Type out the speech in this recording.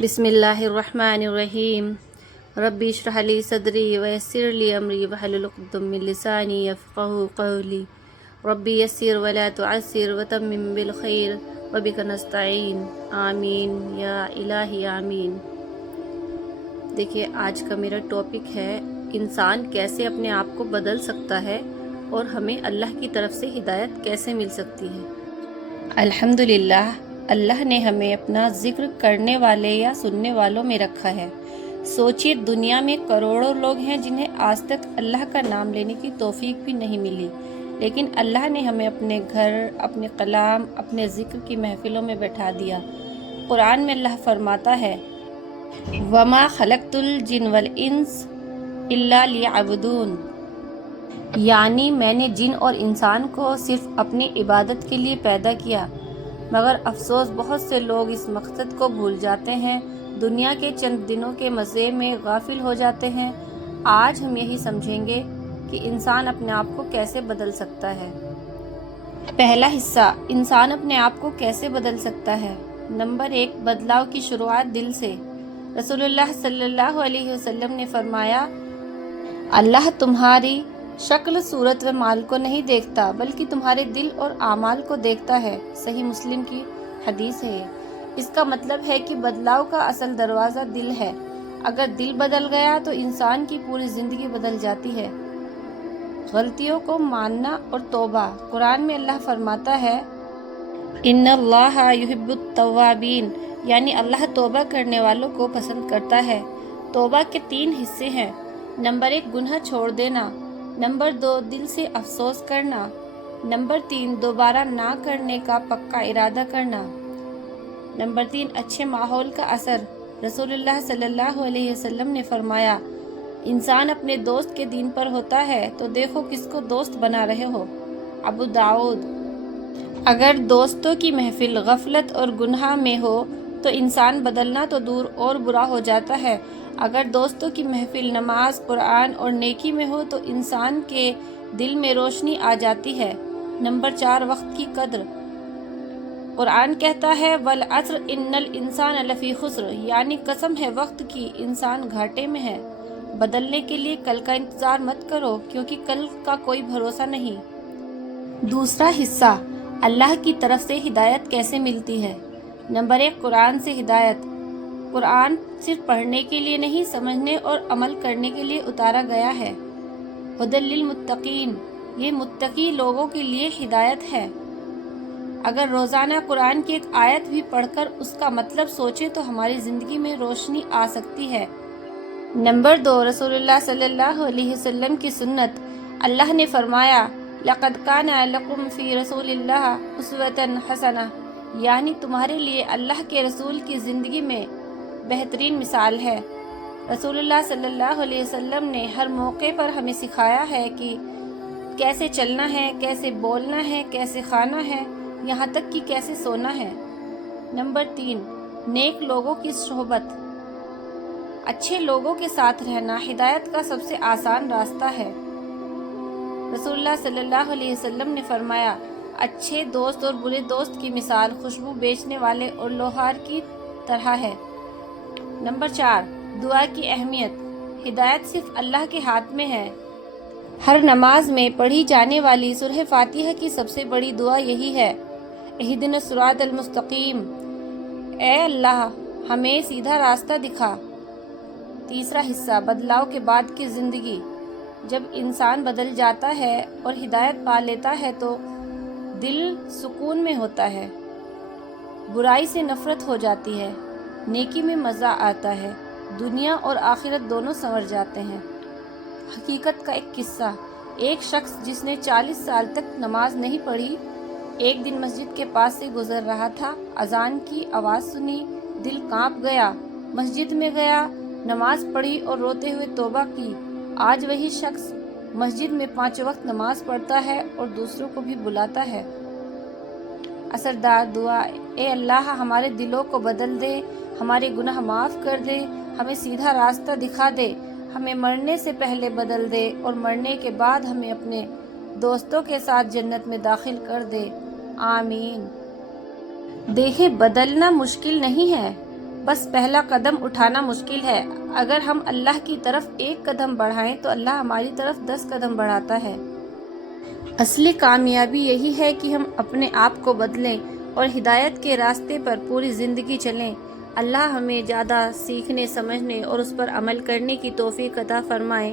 بسم اللہ الرحمن الرحیم ربی اشرح لی صدری ویسر لی امری واحلل عقدۃ من لسانی یفقہوا قولی ربی یسر ولا تعسر وتمم بالخیر وبک نستعین آمین یا الہی آمین۔ دیکھیے آج کا میرا ٹاپک ہے انسان کیسے اپنے آپ کو بدل سکتا ہے اور ہمیں اللہ کی طرف سے ہدایت کیسے مل سکتی ہے۔ الحمدللہ اللہ نے ہمیں اپنا ذکر کرنے والے یا سننے والوں میں رکھا ہے۔ سوچئے دنیا میں کروڑوں لوگ ہیں جنہیں آج تک اللہ کا نام لینے کی توفیق بھی نہیں ملی، لیکن اللہ نے ہمیں اپنے گھر، اپنے کلام، اپنے ذکر کی محفلوں میں بیٹھا دیا۔ قرآن میں اللہ فرماتا ہے وَمَا خَلَقْتُ الْجِنَّ وَالْإِنسَ إِلَّا لِيَعْبُدُونِ، یعنی میں نے جن اور انسان کو صرف اپنی عبادت کے لیے پیدا کیا، مگر افسوس بہت سے لوگ اس مقصد کو بھول جاتے ہیں، دنیا کے چند دنوں کے مزے میں غافل ہو جاتے ہیں۔ آج ہم یہی سمجھیں گے کہ انسان اپنے آپ کو کیسے بدل سکتا ہے۔ پہلا حصہ، انسان اپنے آپ کو کیسے بدل سکتا ہے۔ نمبر 1، بدلاؤ کی شروعات دل سے۔ رسول اللہ صلی اللہ علیہ وسلم نے فرمایا اللہ تمہاری شکل، صورت و مال کو نہیں دیکھتا بلکہ تمہارے دل اور اعمال کو دیکھتا ہے۔ صحیح مسلم کی حدیث ہے۔ اس کا مطلب ہے کہ بدلاؤ کا اصل دروازہ دل ہے۔ اگر دل بدل گیا تو انسان کی پوری زندگی بدل جاتی ہے۔ غلطیوں کو ماننا اور توبہ۔ قرآن میں اللہ فرماتا ہے ان اللہ یحب التوابین، یعنی اللہ توبہ کرنے والوں کو پسند کرتا ہے۔ توبہ کے 3 حصے ہیں۔ نمبر 1، گناہ چھوڑ دینا۔ نمبر 2، دل سے افسوس کرنا۔ نمبر 3، دوبارہ نہ کرنے کا پکا ارادہ کرنا۔ نمبر 3، اچھے ماحول کا اثر۔ رسول اللہ صلی اللہ علیہ وسلم نے فرمایا انسان اپنے دوست کے دین پر ہوتا ہے تو دیکھو کس کو دوست بنا رہے ہو۔ ابو داؤد۔ اگر دوستوں کی محفل غفلت اور گناہ میں ہو تو انسان بدلنا تو دور اور برا ہو جاتا ہے، اگر دوستوں کی محفل نماز، قرآن اور نیکی میں ہو تو انسان کے دل میں روشنی آ جاتی ہے۔ نمبر 4، وقت کی قدر۔ قرآن کہتا ہے والعصر ان الانسان لفی خسر، یعنی قسم ہے وقت کی، انسان گھاٹے میں ہے۔ بدلنے کے لیے کل کا انتظار مت کرو کیونکہ کل کا کوئی بھروسہ نہیں۔ دوسرا حصہ، اللہ کی طرف سے ہدایت کیسے ملتی ہے۔ نمبر 1، قرآن سے ہدایت۔ قرآن صرف پڑھنے کے لیے نہیں، سمجھنے اور عمل کرنے کے لیے اتارا گیا ہے۔ ھدی للمتقین، یہ متقی لوگوں کے لیے ہدایت ہے۔ اگر روزانہ قرآن کی ایک آیت بھی پڑھ کر اس کا مطلب سوچیں تو ہماری زندگی میں روشنی آ سکتی ہے۔ نمبر 2، رسول اللہ صلی اللہ علیہ وسلم کی سنت۔ اللہ نے فرمایا لقد کان لکم فی رسول اللہ اسوۃ حسنہ، یعنی تمہارے لیے اللہ کے رسول کی زندگی میں بہترین مثال ہے۔ رسول اللہ صلی اللہ علیہ وسلم نے ہر موقع پر ہمیں سکھایا ہے کہ کیسے چلنا ہے، کیسے بولنا ہے، کیسے کھانا ہے، یہاں تک کہ کیسے سونا ہے۔ نمبر 3، نیک لوگوں کی صحبت۔ اچھے لوگوں کے ساتھ رہنا ہدایت کا سب سے آسان راستہ ہے۔ رسول اللہ صلی اللہ علیہ وسلم نے فرمایا اچھے دوست اور برے دوست کی مثال خوشبو بیچنے والے اور لوہار کی طرح ہے۔ نمبر 4، دعا کی اہمیت۔ ہدایت صرف اللہ کے ہاتھ میں ہے۔ ہر نماز میں پڑھی جانے والی سورہ فاتحہ کی سب سے بڑی دعا یہی ہے اہدنا الصراط المستقیم، اے اللہ ہمیں سیدھا راستہ دکھا۔ تیسرا حصہ، بدلاؤ کے بعد کی زندگی۔ جب انسان بدل جاتا ہے اور ہدایت پا لیتا ہے تو دل سکون میں ہوتا ہے، برائی سے نفرت ہو جاتی ہے، نیکی میں مزہ آتا ہے، دنیا اور آخرت دونوں سنور جاتے ہیں۔ حقیقت کا ایک قصہ، ایک شخص جس نے 40 سال تک نماز نہیں پڑھی، ایک دن مسجد کے پاس سے گزر رہا تھا، اذان کی آواز سنی، دل کانپ گیا، مسجد میں گیا، نماز پڑھی اور روتے ہوئے توبہ کی۔ آج وہی شخص مسجد میں 5 وقت نماز پڑھتا ہے اور دوسروں کو بھی بلاتا ہے۔ اثردار دعا، اے اللہ ہمارے دلوں کو بدل دے، ہمارے گناہ معاف کر دے، ہمیں سیدھا راستہ دکھا دے، ہمیں مرنے سے پہلے بدل دے اور مرنے کے بعد ہمیں اپنے دوستوں کے ساتھ جنت میں داخل کر دے، آمین۔ دیکھیں بدلنا مشکل نہیں ہے، بس پہلا قدم اٹھانا مشکل ہے۔ اگر ہم اللہ کی طرف ایک قدم بڑھائیں تو اللہ ہماری طرف 10 قدم بڑھاتا ہے۔ اصلی کامیابی یہی ہے کہ ہم اپنے آپ کو بدلیں اور ہدایت کے راستے پر پوری زندگی چلیں۔ اللہ ہمیں زیادہ سیکھنے، سمجھنے اور اس پر عمل کرنے کی توفیق عطا فرمائے۔